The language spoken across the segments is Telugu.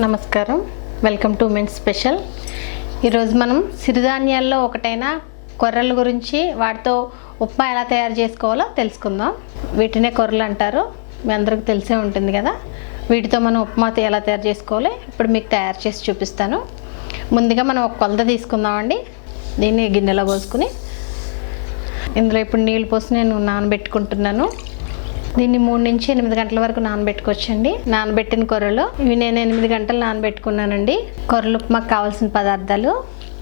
నమస్కారం, వెల్కమ్ టు మెన్స్ స్పెషల్. ఈరోజు మనం సిరిధాన్యాల్లో ఒకటైన కొర్రల గురించి, వాటితో ఉప్మా ఎలా తయారు చేసుకోవాలో తెలుసుకుందాం. వీటినే కొర్రలు అంటారు, మీ అందరికీ తెలిసే ఉంటుంది కదా. వీటితో మనం ఉప్మా ఎలా తయారు చేసుకోవాలో ఇప్పుడు మీకు తయారు చేసి చూపిస్తాను. ముందుగా మనం ఒక కొలత తీసుకుందామండి. దీన్ని గిన్నెలో పోసుకుని ఇందులో ఇప్పుడు నీళ్ళు పోసి నేను నానబెట్టుకుంటున్నాను. దీన్ని 3 నుంచి 8 గంటల వరకు నానబెట్టుకోవచ్చండి. నానబెట్టిన కొర్రలు ఇవి నేను 8 గంటలు నానబెట్టుకున్నానండి. కొర్రలు ఉప్మాకు కావాల్సిన పదార్థాలు: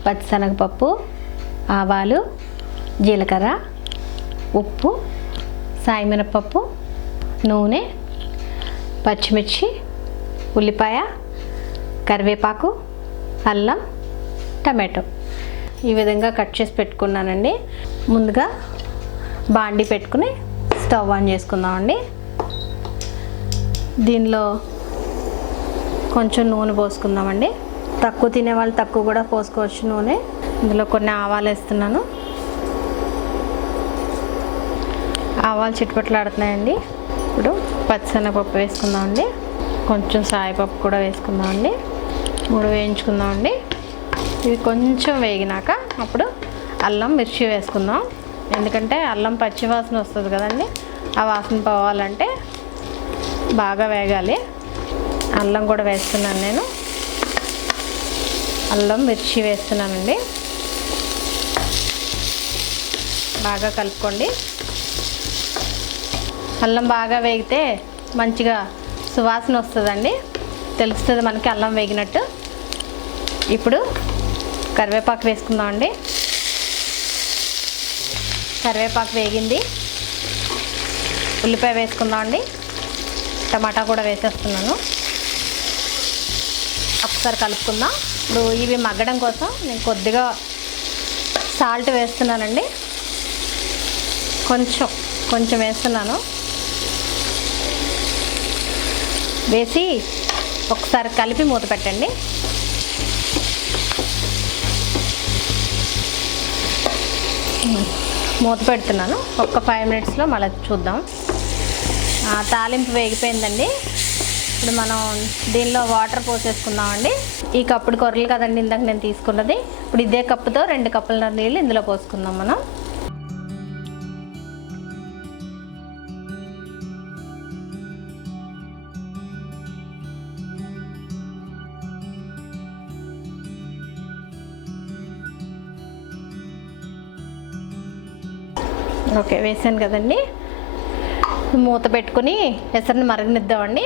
పచ్చిశనగపప్పు, ఆవాలు, జీలకర్ర, ఉప్పు, సాయిమినపప్పు, నూనె, పచ్చిమిర్చి, ఉల్లిపాయ, కరివేపాకు, అల్లం, టమాటో ఈ విధంగా కట్ చేసి పెట్టుకున్నానండి. ముందుగా బాండి పెట్టుకుని స్టవ్ ఆన్ చేసుకుందామండి. దీనిలో కొంచెం నూనె పోసుకుందామండి. తక్కువ తినే వాళ్ళు తక్కువ కూడా పోసుకోవచ్చు నూనె. ఇందులో కొన్ని ఆవాలు వేస్తున్నాను. ఆవాలు చిటపట్లాడుతున్నాయండి. ఇప్పుడు పచ్చిశనగపప్పు వేసుకుందామండి. కొంచెం సాయిపప్పు కూడా వేసుకుందామండి. 3 వేయించుకుందామండి. ఇవి కొంచెం వేగినాక అప్పుడు అల్లం, మిర్చి వేసుకుందాం. ఎందుకంటే అల్లం పచ్చి వాసన వస్తుంది కదండి, ఆ వాసన పోవాలంటే బాగా వేగాలి. అల్లం కూడా వేస్తున్నాను నేను. అల్లం, మిర్చి వేస్తున్నానండి. బాగా కలుపుకోండి. అల్లం బాగా వేగితే మంచిగా సువాసన వస్తుందండి, తెలుస్తుంది మనకి అల్లం వేగినట్టు. ఇప్పుడు కరివేపాకు వేసుకుందామండి. కరివేపాకు వేగింది. ఉల్లిపాయ వేసుకుందామండి. టమాటా కూడా వేసేస్తున్నాను. ఒకసారి కలుపుకుందాం. ఇప్పుడు ఇవి మగ్గడం కోసం నేను కొద్దిగా సాల్ట్ వేస్తున్నానండి. కొంచెం వేస్తున్నాను. వేసి ఒకసారి కలిపి మూత పెట్టండి. మూత పెడుతున్నాను. ఒక్క 5 మినిట్స్లో మళ్ళీ చూద్దాం. తాలింపు వేగిపోయిందండి. ఇప్పుడు మనం దీనిలో వాటర్ పోసేసుకుందామండి. ఈ కప్పుడు కొర్రలు కదండి ఇందాక నేను తీసుకున్నది. ఇప్పుడు ఇదే కప్పుతో 2 కప్పుల నీళ్ళు ఇందులో పోసుకుందాం మనం. ఓకే, వేసాను కదండి. మూత పెట్టుకుని ఎసరుని మరగనిద్దామండి.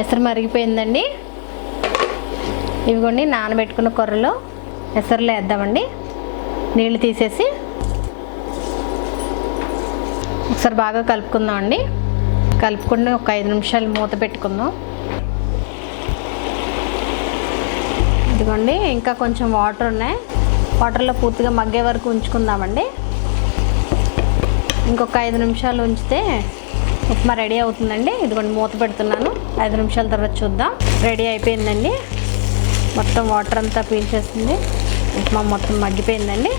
ఎసరు మరిగిపోయిందండి. ఇవిగోండి నానబెట్టుకున్న కొర్రలు ఎసరులో వేద్దామండి. నీళ్ళు తీసేసి ఒకసారి బాగా కలుపుకుందామండి. కలుపుకుని ఒక 5 నిమిషాలు మూత పెట్టుకుందాం. ఇదిగోండి ఇంకా కొంచెం వాటర్ ఉన్నాయి. వాటర్లో పూర్తిగా మగ్గే వరకు ఉంచుకుందామండి. ఇంకొక 5 నిమిషాలు ఉంచితే ఉప్మా రెడీ అవుతుందండి. ఇదిగోండి మూత పెడుతున్నాను. 5 నిమిషాల తర్వాత చూద్దాం. రెడీ అయిపోయిందండి. మొత్తం వాటర్ అంతా పీల్చేస్తుంది. ఉప్మా మొత్తం మగ్గిపోయిందండి.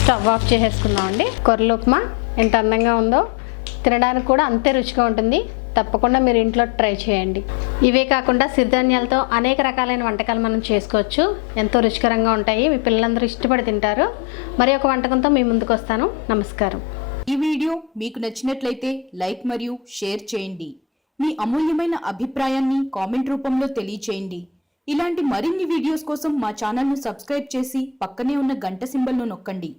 స్టవ్ ఆఫ్ చేసేసుకుందామండి. కొర్రల ఉప్మా ఎంత అందంగా ఉందో, తినడానికి కూడా అంతే రుచిగా ఉంటుంది. తప్పకుండా మీరు ఇంట్లో ట్రై చేయండి. ఇవే కాకుండా సిరిధాన్యాలతో అనేక రకాలైన వంటకాలు మనం చేసుకోవచ్చు. ఎంతో రుచికరంగా ఉంటాయి. మీ పిల్లలందరూ ఇష్టపడి తింటారు. మరి ఒక వంటకంతో మీ ముందుకు వస్తాను. నమస్కారం. ఈ వీడియో మీకు నచ్చినట్లయితే లైక్ మరియు షేర్ చేయండి. మీ అమూల్యమైన అభిప్రాయాన్ని కామెంట్ రూపంలో తెలియచేయండి. ఇలాంటి మరిన్ని వీడియోస్ కోసం మా ఛానల్ను సబ్స్క్రైబ్ చేసి పక్కనే ఉన్న గంట సింబల్ను నొక్కండి.